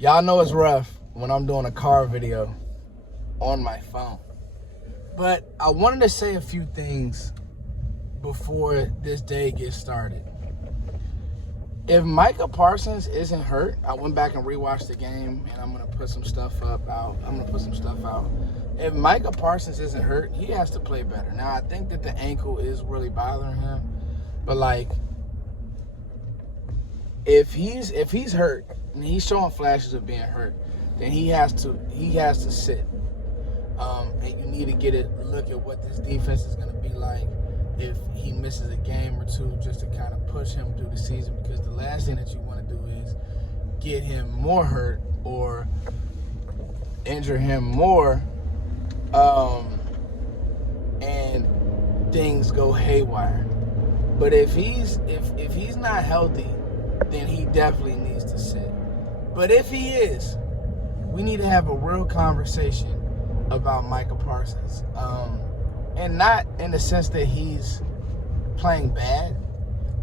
Y'all know it's rough when I'm doing a car video on my phone. But I wanted to say a few things before this day gets started. If Micah Parsons isn't hurt, I went back and rewatched the game, and I'm going to put some stuff out. If Micah Parsons isn't hurt, he has to play better. Now, I think that the ankle is really bothering him. But, if he's hurt and he's showing flashes of being hurt, then he has to sit. And you need to get a look at what this defense is going to be like if he misses a game or two, just to kind of push him through the season, because the last thing that you want to do is get him more hurt or injure him more, and things go haywire. But if he's not healthy, then he definitely needs to sit. But if he is, we need to have a real conversation about Micah Parsons. And not in the sense that he's playing bad,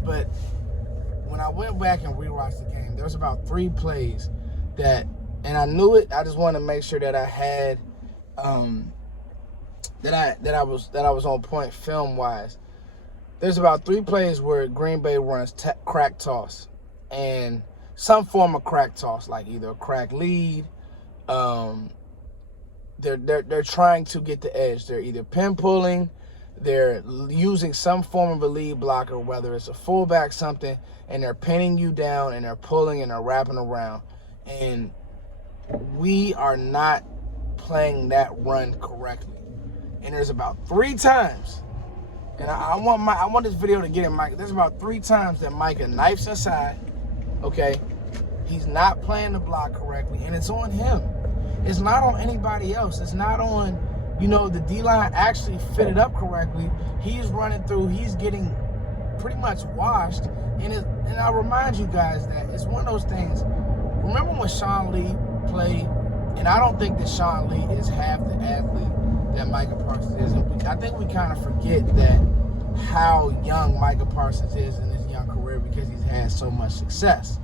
but when I went back and rewatched the game, there was about 3 plays that, and I knew it, I just wanted to make sure that I had that I was on point film wise. There's about 3 plays where Green Bay runs crack toss, and some form of crack toss, like either a crack lead. They're trying to get the edge. They're either pin pulling, they're using some form of a lead blocker, whether it's a fullback, something, and they're pinning you down and they're pulling and they're wrapping around. And we are not playing that run correctly. And there's about 3 times, and I want this video to get in Micah. There's about 3 times that Micah knifes inside. Okay, he's not playing the block correctly, and it's on him. It's not on anybody else. It's not on, the D-line actually fitted up correctly. He's running through. He's getting pretty much washed. And I'll remind you guys that it's one of those things. Remember when Sean Lee played? And I don't think that Sean Lee is half the athlete that Micah Parsons is. And I think we kind of forget that how young Micah Parsons is in his young career because he's had so much success.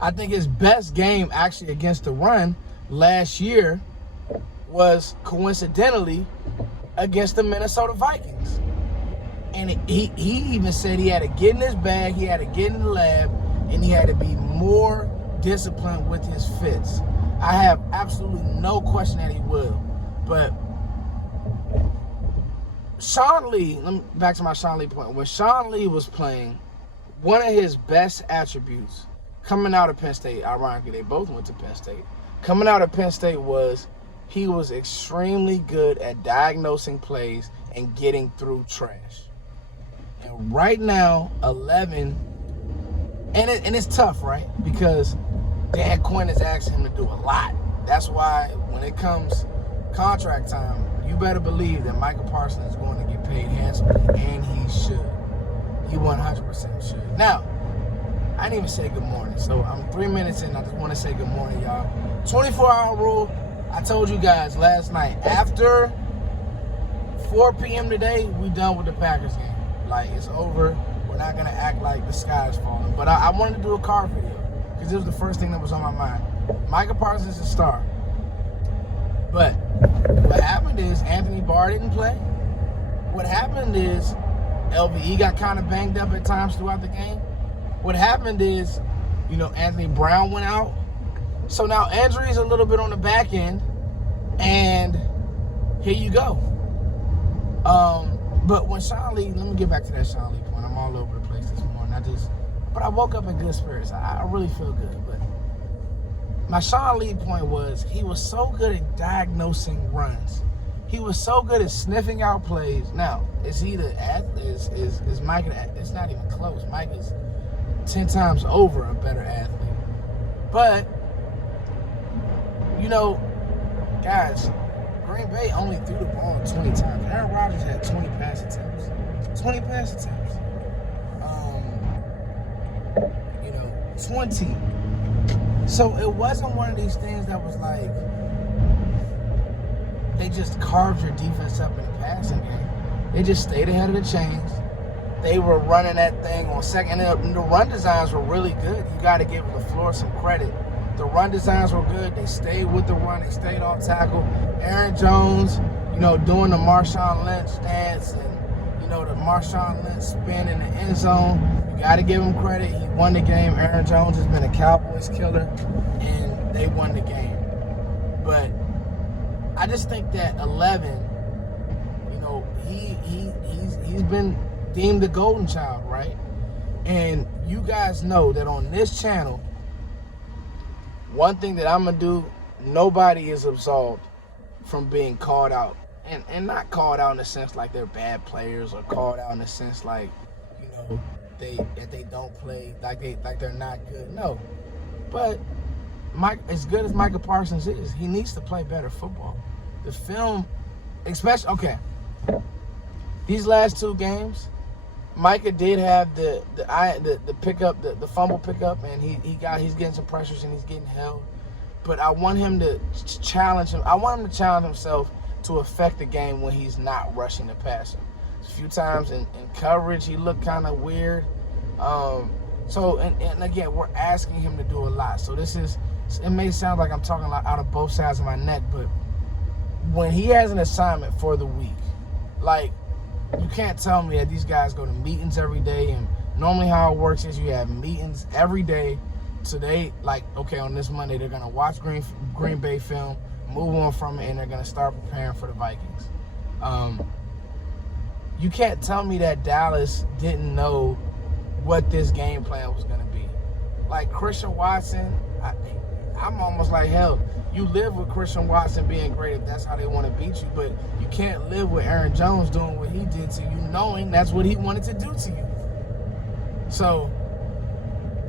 I think his best game actually against the run last year was coincidentally against the Minnesota Vikings. And he even said he had to get in his bag, he had to get in the lab, and he had to be more disciplined with his fits. I have absolutely no question that he will. But Sean Lee, back to my Sean Lee point. When Sean Lee was playing, one of his best attributes coming out of Penn State, ironically, they both went to Penn State. Coming out of Penn State he was extremely good at diagnosing plays and getting through trash. And right now, 11, and it's tough, right? Because Dan Quinn is asking him to do a lot. That's why when it comes contract time, you better believe that Micah Parsons is going to get paid handsomely, and he should. He 100% should. Now, I didn't even say good morning. So I'm 3 minutes in. I just want to say good morning, y'all. 24-hour rule. I told you guys last night. After 4 p.m. today, we done with the Packers game. It's over. We're not going to act like the sky is falling. But I wanted to do a car video because it was the first thing that was on my mind. Micah Parsons is a star. But what happened is Anthony Barr didn't play. What happened is LVE got kind of banged up at times throughout the game. What happened is, Anthony Brown went out. So now injuries a little bit on the back end, and here you go. But when Sean Lee, let me get back to that Sean Lee point. I'm all over the place this morning. But I woke up in good spirits. I really feel good. But my Sean Lee point was he was so good at diagnosing runs. He was so good at sniffing out plays. Now, is he the athlete? Is Micah? It's not even close. Mike is 10 times over a better athlete. But, guys, Green Bay only threw the ball 20 times. Aaron Rodgers had 20 pass attempts. 20 pass attempts. 20. So it wasn't one of these things that was like they just carved your defense up in the passing game. They just stayed ahead of the chains. They were running that thing on second. And the run designs were really good. You got to give LaFleur some credit The run designs were good. They stayed with the run. They stayed off tackle. Aaron Jones, doing the Marshawn Lynch stance and, the Marshawn Lynch spin in the end zone. You got to give him credit. He won the game. Aaron Jones has been a Cowboys killer, and they won the game. But I just think that 11, he's been deemed the golden child, right? And you guys know that on this channel, one thing that I'm going to do, nobody is absolved from being called out. And not called out in the sense like they're bad players, or called out in the sense like, they don't play, like they're not good. No. But as good as Micah Parsons is, he needs to play better football. The film, especially, okay, these last 2 games, Micah did have the pickup, the fumble pickup, and he's getting some pressures and he's getting held. But I want him to challenge him. I want him to challenge himself to affect the game when he's not rushing the passer. A few times in coverage, he looked kind of weird. And again, we're asking him to do a lot. So it may sound like I'm talking out of both sides of my neck, but when he has an assignment for the week, like, you can't tell me that these guys go to meetings every day, and normally how it works is you have meetings every day. So they, like, okay, on this Monday, they're going to watch Green Bay film, move on from it, and they're going to start preparing for the Vikings. You can't tell me that Dallas didn't know what this game plan was going to be. Like, Christian Watson, I'm almost like, hell, you live with Christian Watson being great if that's how they want to beat you, but you can't live with Aaron Jones doing what he did to you, knowing that's what he wanted to do to you. So,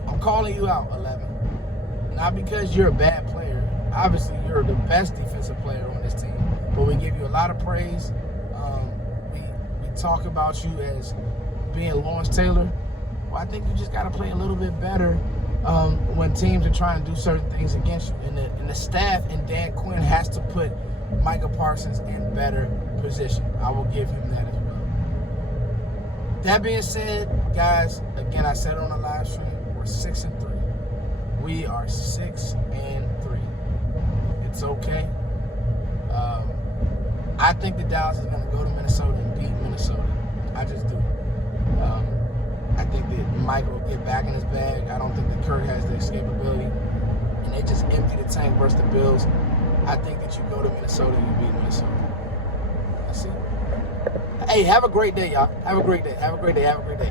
I'm calling you out, 11. Not because you're a bad player. Obviously, you're the best defensive player on this team, but we give you a lot of praise. We talk about you as being Lawrence Taylor. Well, I think you just got to play a little bit better when teams are trying to do certain things against you. And the staff and Dan Quinn has to put Micah Parsons in better position. I will give him that as well. That being said, guys, again, I said it on the live stream, we're 6-3. We are 6-3. It's okay. I think that Dallas is going to go to Minnesota and beat Minnesota. I just do. I think that Micah will get back in his bag. I don't think that Kirk has the escapability. And they just empty the tank versus the Bills. I think that you go to Minnesota and you beat Minnesota. That's it. Hey, have a great day, y'all. Have a great day. Have a great day. Have a great day.